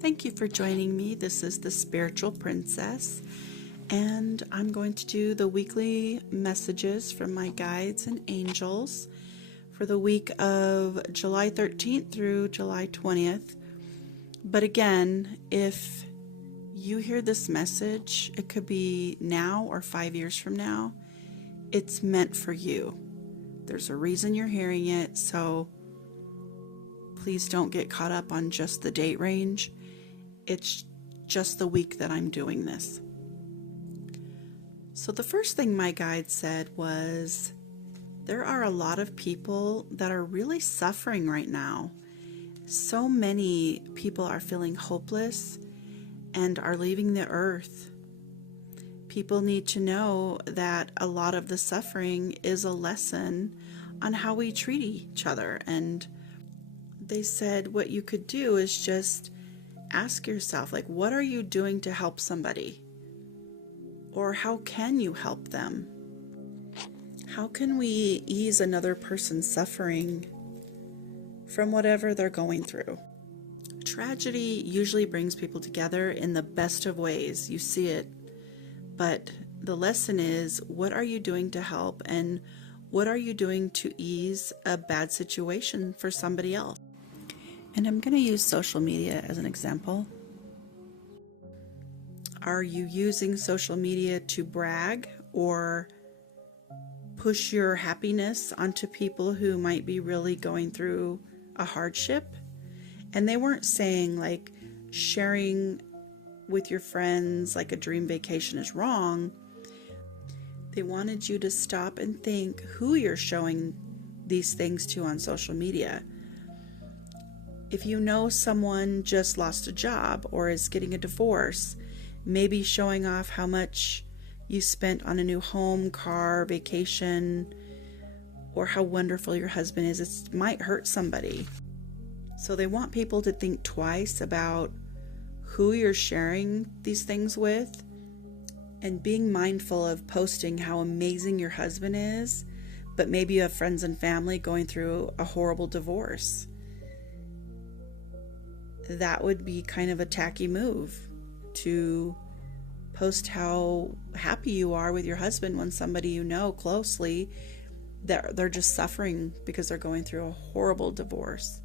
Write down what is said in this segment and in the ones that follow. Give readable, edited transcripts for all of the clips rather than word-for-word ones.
Thank you for joining me. This is the Spiritual Princess, and I'm going to do the weekly messages from my guides and angels for the week of July 13th through July 20th. But again, if you hear this message, it could be now or 5 years from now. It's meant for you. There's a reason you're hearing it, so please don't get caught up on just the date range. It's just the week that I'm doing this. So the first thing my guide said was, there are a lot of people that are really suffering right now. So many people are feeling hopeless and are leaving the earth. People need to know that a lot of the suffering is a lesson on how we treat each other. And they said what you could do is just ask yourself, like, what are you doing to help somebody? Or how can you help them? How can we ease another person's suffering from whatever they're going through? Tragedy usually brings people together in the best of ways. You see it. But the lesson is, what are you doing to help? And what are you doing to ease a bad situation for somebody else? And I'm going to use social media as an example. Are you using social media to brag or push your happiness onto people who might be really going through a hardship? And they weren't saying like sharing with your friends like a dream vacation is wrong. They wanted you to stop and think who you're showing these things to on social media. If you know someone just lost a job or is getting a divorce, maybe showing off how much you spent on a new home, car, vacation, or how wonderful your husband is, it might hurt somebody. So they want people to think twice about who you're sharing these things with, and being mindful of posting how amazing your husband is, but maybe you have friends and family going through a horrible divorce. That would be kind of a tacky move to post how happy you are with your husband when somebody you know closely, that they're just suffering because they're going through a horrible divorce.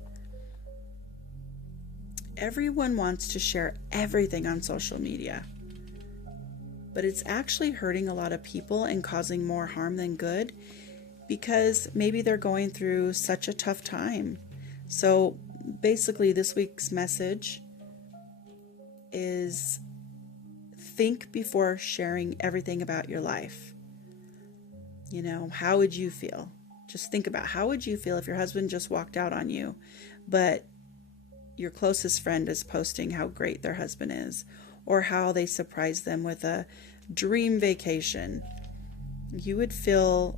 Everyone wants to share everything on social media, but it's actually hurting a lot of people and causing more harm than good because maybe they're going through such a tough time. So basically, this week's message is think before sharing everything about your life. You know, how would you feel? Just think about, how would you feel if your husband just walked out on you, but your closest friend is posting how great their husband is, or how they surprised them with a dream vacation? You would feel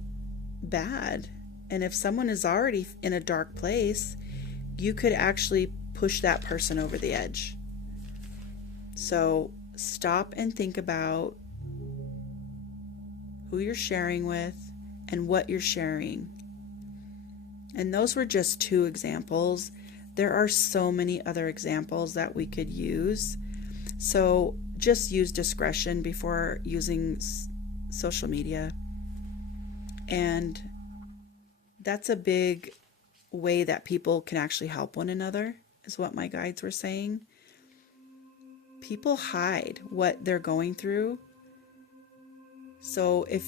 bad. And if someone is already in a dark place, you could actually push that person over the edge. So stop and think about who you're sharing with and what you're sharing. And those were just two examples. There are so many other examples that we could use. So just use discretion before using social media. And that's a big way that people can actually help one another, is what my guides were saying. People hide what they're going through. So if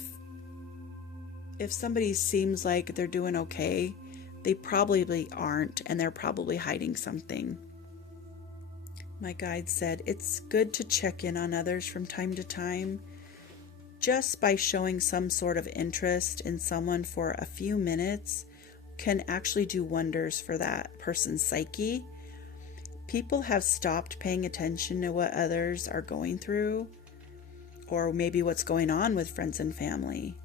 somebody seems like they're doing okay, they probably aren't, and they're probably hiding something. My guide said it's good to check in on others from time to time. Just by showing some sort of interest in someone for a few minutes can actually do wonders for that person's psyche. People have stopped paying attention to what others are going through, or maybe what's going on with friends and family.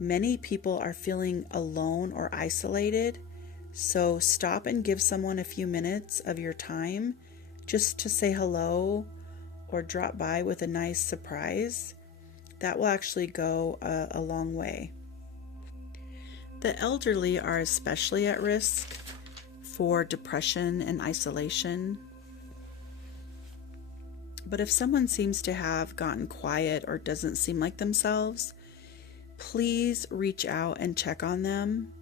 Many people are feeling alone or isolated, so stop and give someone a few minutes of your time just to say hello or drop by with a nice surprise. That will actually go a long way. The elderly are especially at risk for depression and isolation. But if someone seems to have gotten quiet or doesn't seem like themselves, please reach out and check on them.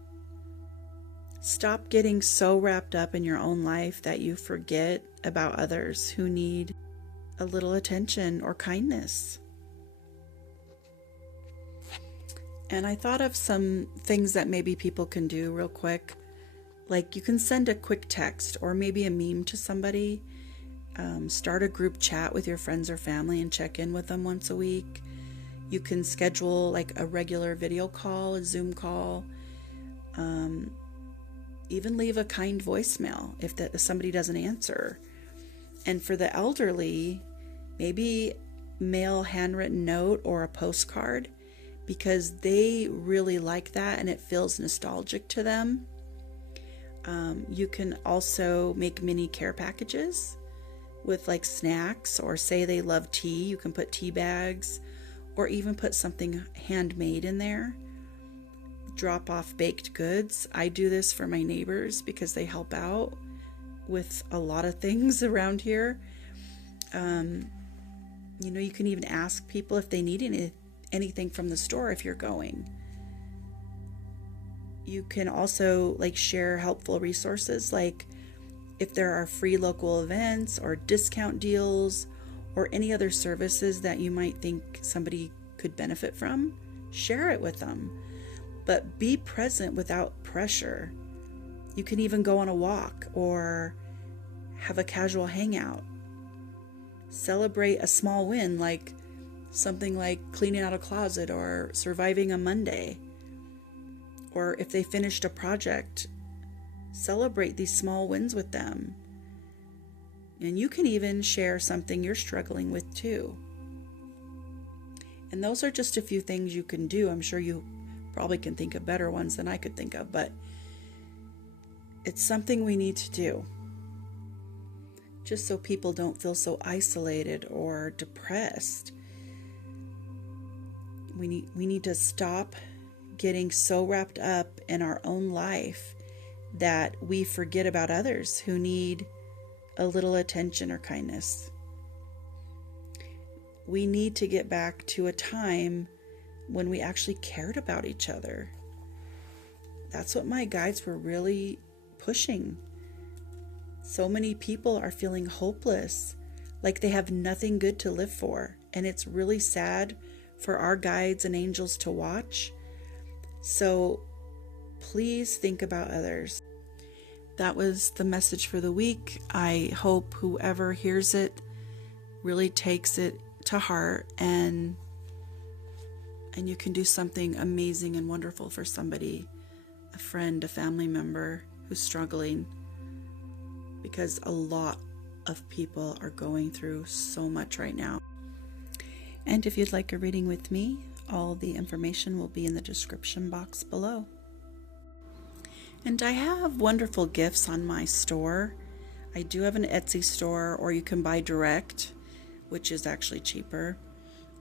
Stop getting so wrapped up in your own life that you forget about others who need a little attention or kindness. And I thought of some things that maybe people can do real quick. Like you can send a quick text or maybe a meme to somebody. Start a group chat with your friends or family and check in with them once a week. You can schedule like a regular video call, a Zoom call. Even leave a kind voicemail if somebody doesn't answer. And for the elderly, maybe mail a handwritten note or a postcard, because they really like that and it feels nostalgic to them. You can also make mini care packages with like snacks, or say they love tea, you can put tea bags or even put something handmade in there. Drop off baked goods. I do this for my neighbors because they help out with a lot of things around here. You can even ask people if they need anything from the store if you're going. You can also like share helpful resources, like if there are free local events or discount deals or any other services that you might think somebody could benefit from, share it with them. But be present without pressure. You can even go on a walk or have a casual hangout. Celebrate a small win, like something like cleaning out a closet or surviving a Monday. Or if they finished a project, celebrate these small wins with them. And you can even share something you're struggling with too. And those are just a few things you can do. I'm sure you probably can think of better ones than I could think of, but it's something we need to do, just so people don't feel so isolated or depressed. We need to stop getting so wrapped up in our own life that we forget about others who need a little attention or kindness. We need to get back to a time when we actually cared about each other. That's what my guides were really pushing. So many people are feeling hopeless, like they have nothing good to live for. And it's really sad for our guides and angels to watch. So please think about others. That was the message for the week. I hope whoever hears it really takes it to heart, and you can do something amazing and wonderful for somebody, a friend, a family member who's struggling, because a lot of people are going through so much right now. And if you'd like a reading with me, all the information will be in the description box below. And I have wonderful gifts on my store. I do have an Etsy store, or you can buy direct, which is actually cheaper.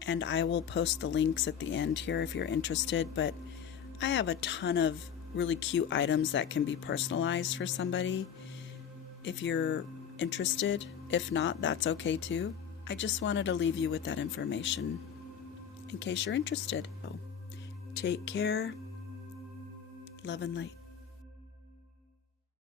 And I will post the links at the end here if you're interested. But I have a ton of really cute items that can be personalized for somebody if you're interested. If not, that's okay too. I just wanted to leave you with that information in case you're interested. So, take care. Love and light.